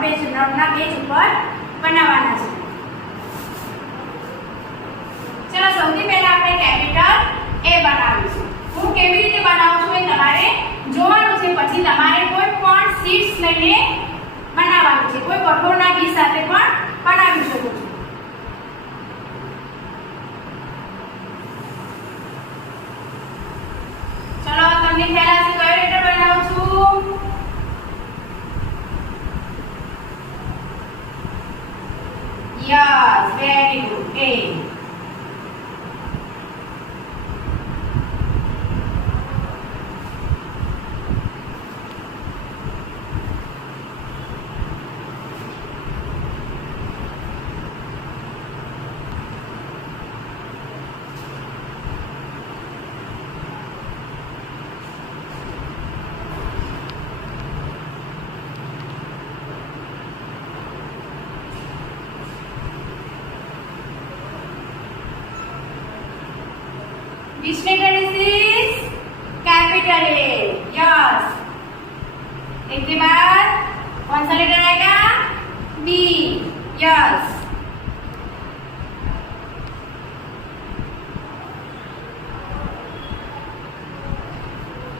નોટના page ઉપર બનાવવાના છે। ચલો સૌથી પહેલા આપણે કેપિટલ એ બનાવીશું। હું કેવી રીતે બનાવું છું એ તમારે જોવાનું છે, પછી તમારે કોઈ પણ શીટ્સ લઈને બનાવવાનું છે। કોઈ કઠોળના બીજ સાથે પણ બનાવી શકો છો। ચલો તમને ખ્યાલ આવશે કયો લેટર બનાવું છું? Yes, very good, A. Which letter is this? Capital A. Yes. एक के बाद कौन सा लेटर आएगा? B. Yes.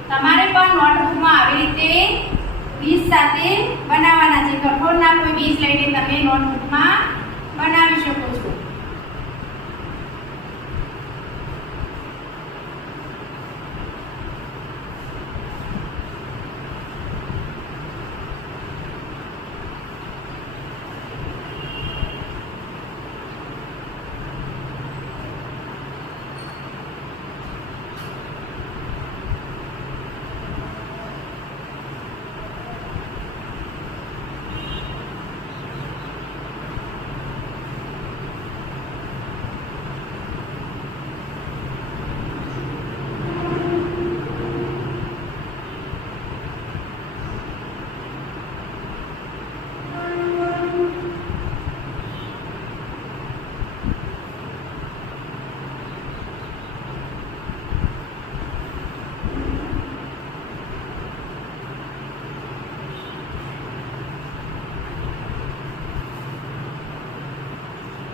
તમારે પણ નોટબુકમાં આવી રીતે બીજ સાથે બનાવવાના છે। કઠોળના કોઈ બીજ લઈને તમે નોટબુકમાં બનાવી શકો છો।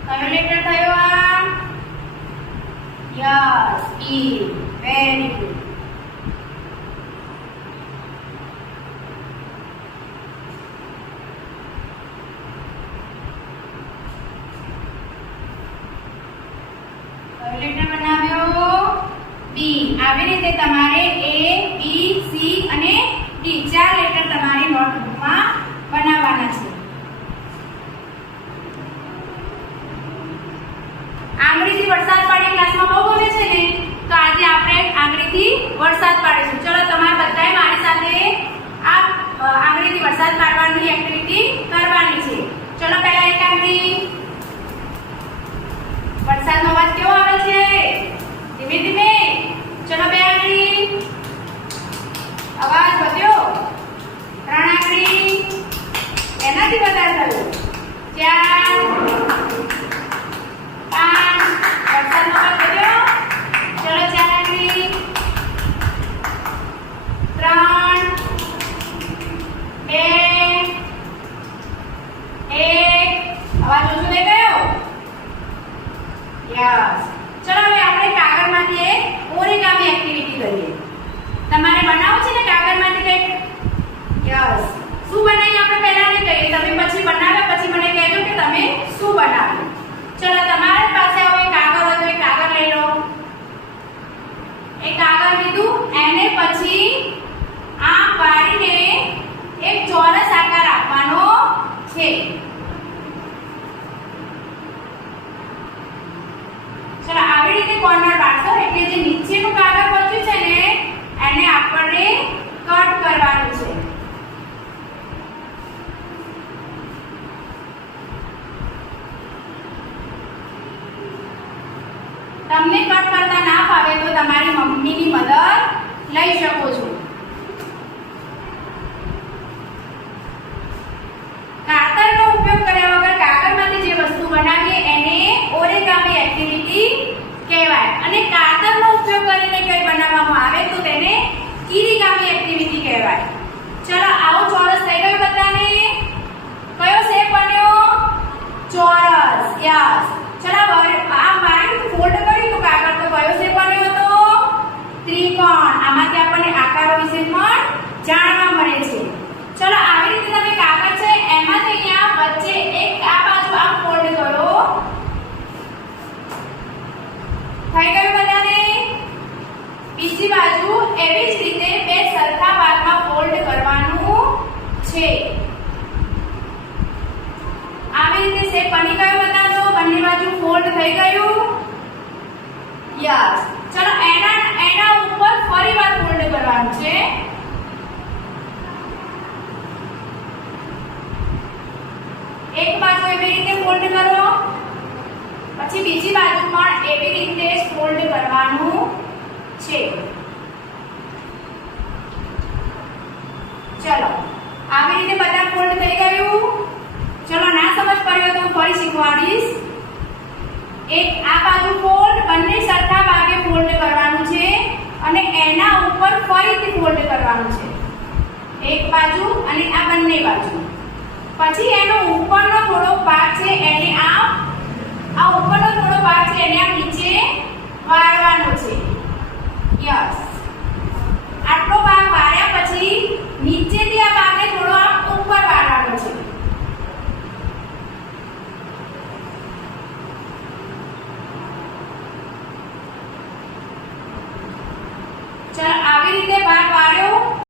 કયો લેટર થયો આ? Yes, E. Very good. કયો લેટર બનાવ્યો? B. આવી રીતે તમારે A, B, C અને D 4 લેટર તમારી નોટબુકમાં બનાવવાના છે। આંગળીથી વરસાદ પાડી ક્લાસમાં બહુ ગમે છે ને, તો આજે આપણે આંગળીથી વરસાદ પાડીશું। ચલો તમારે બધાએ મારી સાથે આ આંગળીથી વરસાદ પાડવાની એક્ટિવિટી કરવાની છે। ચલો પહેલા એક આંગળી, વરસાદનો અવાજ કેવો આવે છે? ધીમે ધીમે। ચલો બે આંગળી, અવાજ વધ્યો। ત્રણ આંગળી, એનાથી વધારે થયો। ચાર, વરસાદનો અવાજ વધ્યો। ચલો 4 આંગળી, 3, 2, 1, અવાજ ઓછો થઈ ગયો। યસ। ચલો હવે આપણે કાગળમાંથી એક ઓરિગામી એક્ટિવિટી કરીએ। તમારે બનાવવું છે ને કાગળમાંથી કંઈક? યસ। શું બનાવીએ આપણે પહેલા ને કહીએ, તમે પછી બનાવ્યા પછી મને કહેજો કે તમે શું બનાવ્યું। ચલો તમારી પાસે આવો એક કાગળ હોય તો એક કાગળ લઈ લો। એક કાગળ લીધું, એને પછી આમ પાડીને એક ચોરસ આકાર આપવાનો છે। ચલો આવી રીતે કોર્નર પાડશો એટલે જે નીચેનું કાગળ બચ્યું છે ને એને આપણે કટ કરવાનું છે। તમને કટ કરતા ના ફાવે તો તમારી મમ્મીની મદદ લઈ શકો છો। કાતરનો ઉપયોગ કર્યા વગર કાગળમાંથી જે વસ્તુ બનાવીએ એને ઓરિગામી એક્ટિવિટી કહેવાય, અને કાતરનો ઉપયોગ કરીને કંઈ બનાવવામાં આવે તો તેને કિરીગામી એક્ટિવિટી કહેવાય। ચલો આવો ચોરસ થઈ ગયો બધાને? જાણવા મળે છે. ચલો આવી રીતે તમે કાગળ છે એમાંથી અહીંયા વચ્ચે એક આ બાજુ આમ ફોલ્ડ કરો. થઈ ગયું બધાને? બીજી બાજુ એવી જ રીતે બે સરખા ભાગમાં ફોલ્ડ કરવાનું છે. આવી રીતે શેપ બની ગયો બતાવો. બંને બાજુ ફોલ્ડ થઈ ગયું. યસ. ચલો એના ઉપર ફરીવાર ફોલ્ડ કરવાનું છે. એક બાજુ એવી રીતે ફોલ્ડ કરો, પછી બીજી બાજુ પણ એવી રીતે ફોલ્ડ કરવાનું છે. ચલો આવી રીતે બધા ફોલ્ડ થઈ ગયું. ચલો ના સમજ પડ્યો તો ફરી શીખવાડીશ. એક આ બાજુ ફોલ્ડ, બંને સરખા ભાગે ફોલ્ડ કરવાનું છે અને એના ઉપર ફરીથી ફોલ્ડ કરવાનું છે. એક બાજુ અને આ બંને બાજુ. પછી એનો ઉપરનો થોડો ભાગ છે એને આ ઉપરનો થોડો ભાગ છે એને આમ નીચે વાળવાનો છે. યસ.